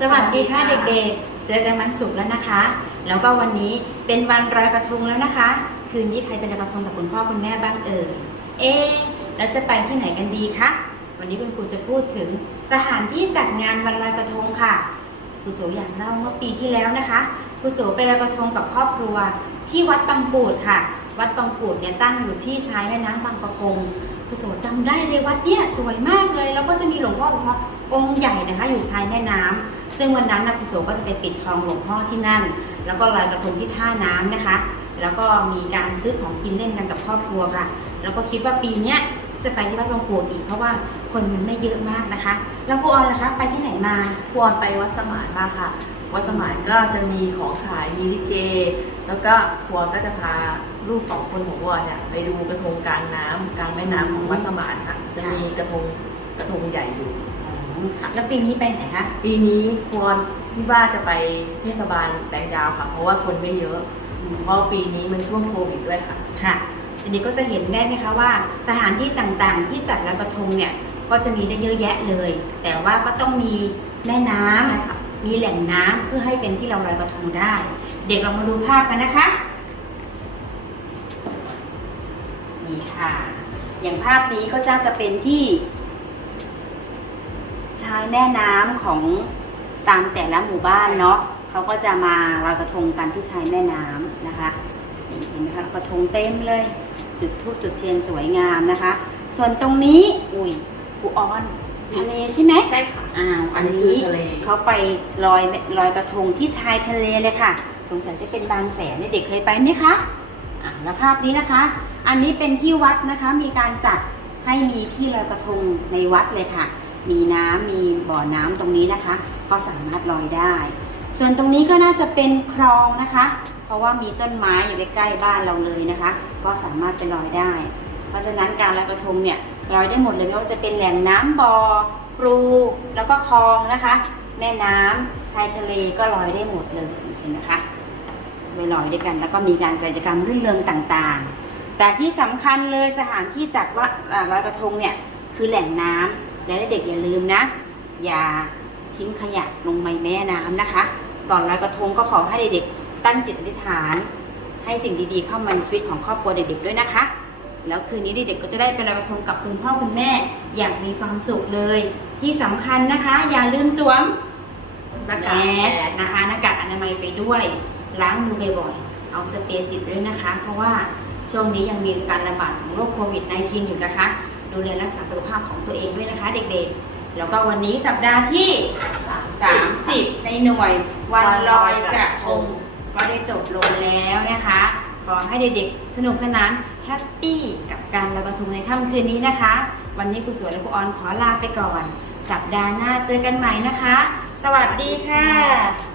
สวัสดีค่ะเด็กๆ เจอกันวันศุกร์แล้วนะคะ แล้วก็วันนี้เป็นวันลอยกระทงแล้วนะคะ คืนนี้ใครเป็นลอยกระทงกับคุณพ่อคุณแม่บ้างเอ่ย เอ๊แล้วจะไปที่ไหนกันดีคะ วันนี้คุณครูจะพูดถึงสถานที่จัดงานวันลอยกระทงค่ะครูโสอยากเล่าเมื่อปีที่แล้วนะคะครูโสไปลอยกระทงกับครอบครัวที่วัดบางปูดค่ะ วัดบางปูดเนี่ยตั้งอยู่ที่ชายแม่น้ำบางประกง ครูโสจำได้เลยวัดเนี่ยสวยมากเลย แล้วก็จะมีหลวงพ่อหลวงพ่อองค์ใหญ่นะคะ อยู่ชายแม่น้ำซึ่งวันนั้นนะคุณโสก็จะไปปิดทองหลวงพ่อที่นั่น แล้วก็ลอยกระทงที่ท่าน้ำนะคะ แล้วก็มีการซื้อของกินเล่นกันกับครอบครัวค่ะ แล้วก็คิดว่าปีเนี้ยจะไปที่วัดบางปูดอีกเพราะว่าคนมันไม่เยอะมากนะคะ แล้วครูออนล่ะคะไปที่ไหนมาควรไปวัดสมานมาค่ะ วัดสมานก็จะมีของขายมีลิเก แล้วก็ควรก็จะพาลูกสองคนของวอนเนี่ยไปดูกระทงกลางน้ำกลา ม่น้ำของวัดสมานค่ะจะมีกระทงกระทงใหญ่อยู่ แล้วปีนี้ไปไหนคะ ปีนี้ควรที่ว่าจะไปเทศบาลแปลงยาวค่ะ เพราะว่าคนไม่เยอะ เพราะปีนี้มันช่วงโควิดด้วยค่ะ ค่ะทีนี้ก็จะเห็นได้ไหมคะว่า สถานที่ต่างๆ ที่จัดลอยกระทงเนี่ยก็จะมีได้เยอะแยะเลย แต่ว่าก็ต้องมีแม่น้ำใช่ค่ะมีแหล่งน้ำเพื่อให้เป็นที่เราลอยกระทงได้ เด็กเรามาดูภาพกันนะคะนี่ค่ะ อย่างภาพนี้ก็จะจะเป็นที่ชายแม่น้ำของตามแต่ละหมู่บ้านเนาะเขาก็จะมาลอยกระทงกันที่ชายแม่น้ำนะคะนี่เห็นไหมคะกระทงเต็มเลย จุดทูบจุดเทียนสวยงามนะคะ ส่วนตรงนี้อุ้ยกูออนทะเลใช่ไหมใช่ค่ะอ้าวอันอันนี้นี้คือทะเลเขาไปลอยลอยกระทงที่ชายทะเลเลยค่ะ สงสัยจะเป็นบางแสนเด็กเคยไปไหมคะ อ่าแล้วภาพนี้นะคะ อันนี้เป็นที่วัดนะคะ มีการจัดให้มีที่ลอยกระทงในวัดเลยค่ะ มีน้ำมีบ่อน้ำตรงนี้นะคะ ก็สามารถลอยได้ ส่วนตรงนี้ก็น่าจะเป็นคลองนะคะ เพราะว่ามีต้นไม้อยู่ใกล้บ้านเราเลยนะคะ ก็สามารถไปลอยได้ เพราะฉะนั้นการลอยกระทงเนี่ยลอยได้หมดเลยไม่ว่าจะเป็นแหล่งน้ำบ่อปรูแล้วก็คลองนะคะ แม่น้ำชายทะเลก็ลอยได้หมดเลยเห็นนะคะ ไปลอยด้วยกัน แล้วก็มีการกิจกรรมรื่นเริงต่างๆ แต่ที่สำคัญเลยสถานที่จัดว่าลอยกระทงเนี่ยคือแหล่งน้ำและเด็กๆอย่าลืมนะ อย่าทิ้งขยะลงในแม่น้ำนะคะ ก่อนลอยกระทงก็ขอให้เด็กๆตั้งจิตอธิษฐาน ให้สิ่งดีๆเข้ามาในชีวิตของครอบครัวเด็กๆด้วยนะคะ แล้วคืนนี้เด็กๆก็จะได้ไปลอยกระทงกับคุณพ่อคุณแม่ อย่างมีความสุขเลย ที่สำคัญนะคะ อย่าลืมสวมหน้ากากนะคะหน้ากากอนามัยไปด้วย ล้างมือบ่อยๆเอาสเปรย์ติดด้วยนะคะ เพราะว่าช่วงนี้ยังมีการระบาดของโรคโควิด -19 อยู่นะคะ ดูแลรักษาสุขภาพของตัวเองด้วยนะคะเด็กๆ แล้วก็วันนี้สัปดาห์ที่ 30 ในหน่วยวันลอยกระทงก็ได้จบลงแล้วนะคะ ขอให้เด็กๆ สนุกสนานแฮปปี้กับการลอยกระทงในค่ำคืนนี้นะคะ วันนี้ครูสวยและครูออนขอลาไปก่อน สัปดาห์หน้าเจอกันใหม่นะคะ สวัสดีค่ะ